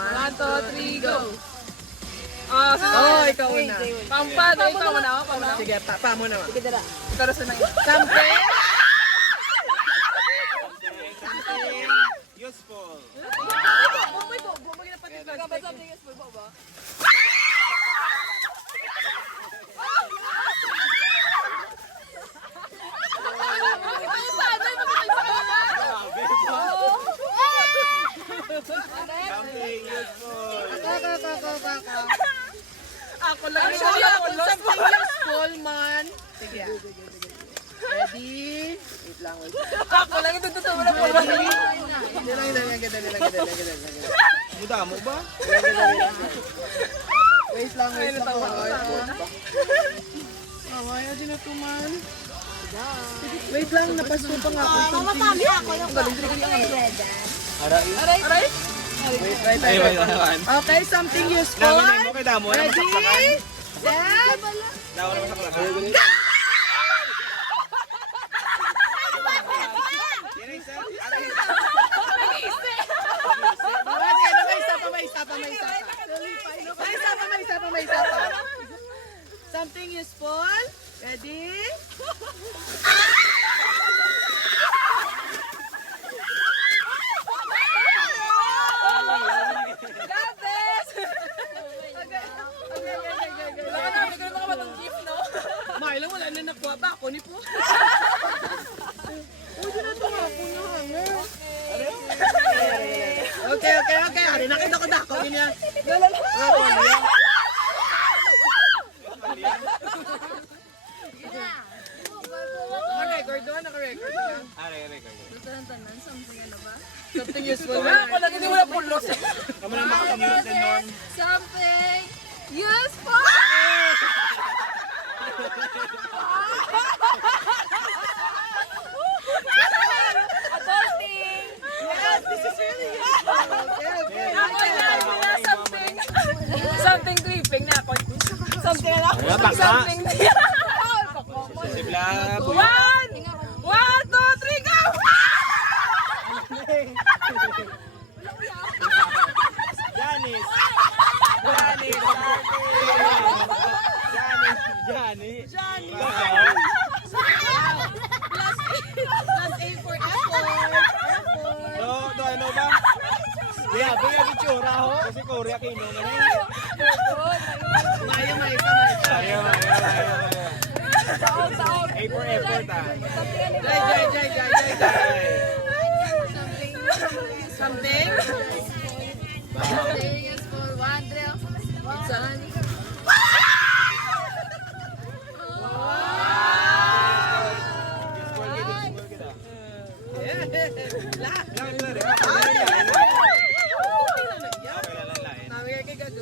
1, 2, 3, go! Ikaw na. Pampad, ikaw muna ako. Sige, pa mo naman. Sige, dara. Ikaw na sunay. Something Useful. Bumagin na pati ba? Something useful ba? Something useful. Ako lang. Actually, ako something useful man. Sige. Ready? Wait lang, wait. Ako lang. Ito mo na po. Muda mo ba? Wait lang. Mamaya din na ito man. Wait lang, napasupan nga ako. Mamatami ako yung Aray! Ayun. Okay, something useful. Namin mo kay Damo. Ready? Set! Daw naman sa kalagay. May isa pa. Something useful. Ready? Marlon, wala na nakuha ba? Ako ni po. Okay. Ari, nakita ko na. Kung niya. Naka-record doon, naka-record doon. Something useful. Ako lang. Hindi mo na pulos. Kamo lang makakamute ng norm. Something useful! Adulting! Yes, this is really useful. Okay. Something. Something creeping na ako. Something na ako. Baka. Something. Sibla. 1, 2, 3, go! Janice. Plus A for effort. Do ano ba? Yeah, buya gitsura ho. Kasi Korea kay no man. Maya. Ayo. A for effort ah. Jai. Something? Something useful. One drill. One.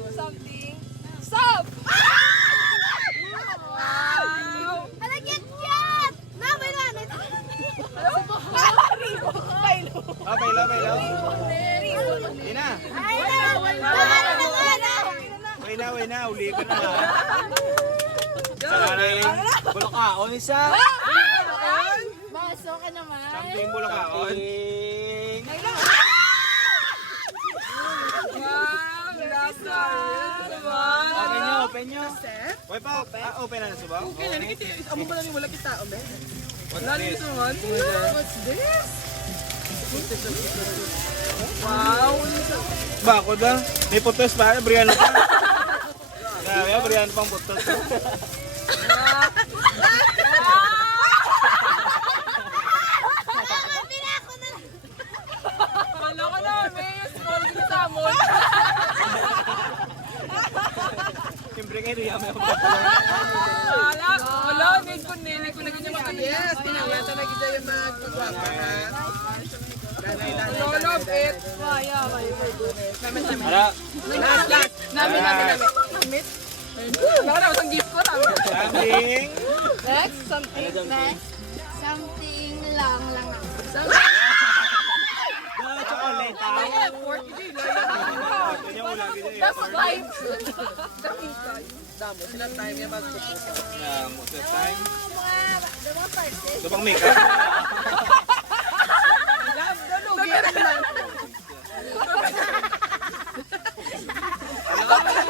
Something. Stop! Alagyan! Namay na! Okay, lo. Ina. Way na, uli ka na. Sakaling bulakaon isa. Baso ka naman. Something bulakaon. Open nyo. Wait pa, open na subaw. Okay, amo ba lang wala kita, obe? Wala nito naman. What's this? Wow! Bako da. May putos pa, Briano pa. Grabe, Briano pang putos. Kala ko na, may small kita mo. Siyempre kayo riyan may Wala, need ko nilay ko na ganyan makalimutan. Yes, tinawata na kita yung mga pagwapa na. Love it. Maya. Ara, Last. Namin. Baka na isang gift ko. something. Next, something. Next. Something lang. Chocolate. May effort. Kanya ulang gid. That's life. Damo, silang time yung magpupuso. Most of the time. Mga parties. So pang makeup. Love, lugi lang. ako.